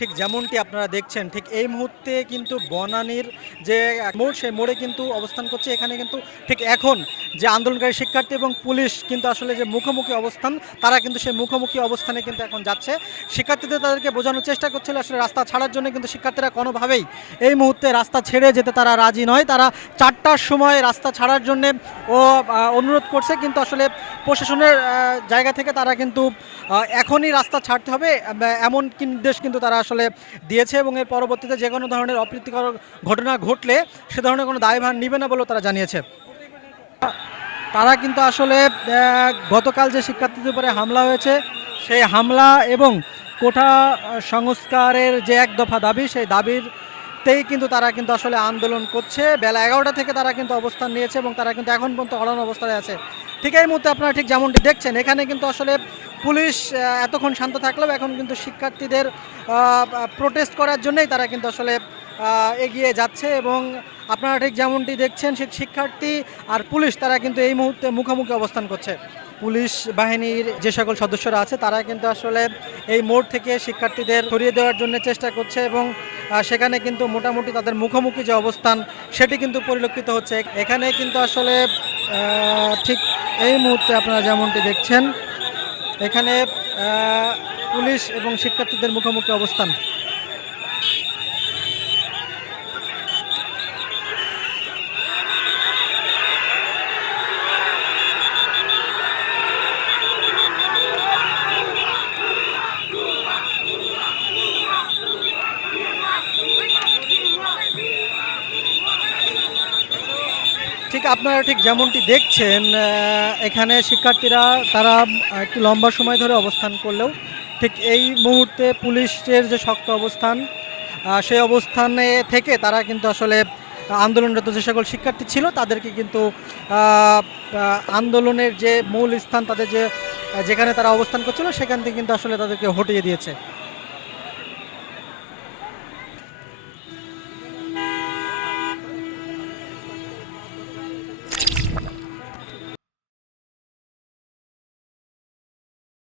ঠিক যেমনটি আপনারা দেখছেন, ঠিক এই মুহূর্তে কিন্তু বনানীর যে মোড়, সেই মোড়ে কিন্তু অবস্থান করছে। এখানে কিন্তু ঠিক এখন যে আন্দোলনকারী শিক্ষার্থী এবং পুলিশ কিন্তু আসলে যে মুখোমুখি অবস্থান, তারা কিন্তু সেই মুখোমুখি অবস্থানে কিন্তু এখন যাচ্ছে। শিক্ষার্থীদের তাদেরকে বোঝানোর চেষ্টা করছিল আসলে রাস্তা ছাড়ার জন্য, কিন্তু শিক্ষার্থীরা কোনোভাবেই এই মুহূর্তে রাস্তা ছেড়ে যেতে তারা রাজি নয়। তারা ৪টার সময় রাস্তা ছাড়ার জন্যে অনুরোধ করছে, কিন্তু আসলে প্রশাসনের জায়গা থেকে তারা কিন্তু এখনই রাস্তা ছাড়তে হবে এমন নির্দেশ কিন্তু তারা আসলে দিয়েছে, এবং এর পরবর্তীতে যে কোনো ধরনের অপ্রীতিকর ঘটনা ঘটলে সে ধরনের কোনো দায়ভার নিবে না বলেও তারা জানিয়েছে। তারা কিন্তু আসলে গতকাল যে শিক্ষার্থীদের উপরে হামলা হয়েছে, সেই হামলা এবং কোঠা সংস্কারের যে এক দফা দাবি, সেই দাবিরতেই কিন্তু তারা কিন্তু আসলে আন্দোলন করছে। বেলা 11টা থেকে তারা কিন্তু অবস্থান নিয়েছে এবং তারা কিন্তু এখন পর্যন্ত অড়ানো অবস্থায় আছে। ঠিক এই মুহূর্তে আপনারা ঠিক যেমনটি দেখছেন, এখানে কিন্তু আসলে পুলিশ এতক্ষণ শান্ত থাকলেও এখন কিন্তু শিক্ষার্থীদের প্রোটেস্ট করার জন্যই তারা কিন্তু আসলে এগিয়ে যাচ্ছে, এবং আপনারা ঠিক যেমনটি দেখছেন শিক্ষার্থী আর পুলিশ তারা কিন্তু এই মুহূর্তে মুখোমুখি অবস্থান করছে। পুলিশ বাহিনীর যে সকল সদস্যরা আছে তারা কিন্তু আসলে এই মোড় থেকে শিক্ষার্থীদের সরিয়ে দেওয়ার জন্য চেষ্টা করছে, এবং সেখানে কিন্তু মোটামুটি তাদের মুখোমুখি যে অবস্থান সেটি কিন্তু পরিলক্ষিত হচ্ছে। এখানে কিন্তু আসলে ঠিক এই মুহূর্তে আপনারা যেমনটি দেখছেন, এখানে পুলিশ এবং শিক্ষার্থীদের মুখোমুখি অবস্থান। ঠিক আপনারা ঠিক যেমনটি দেখছেন, এখানে শিক্ষার্থীরা তারা একটু লম্বা সময় ধরে অবস্থান করলেও ঠিক এই মুহূর্তে পুলিশের যে শক্ত অবস্থান, সেই অবস্থানে থেকে তারা কিন্তু আসলে আন্দোলনরত যে সকল শিক্ষার্থী ছিল তাদেরকে কিন্তু আন্দোলনের যে মূল স্থান, তাদের যে যেখানে তারা অবস্থান করছিল সেখান থেকে কিন্তু আসলে তাদেরকে হটিয়ে দিয়েছে।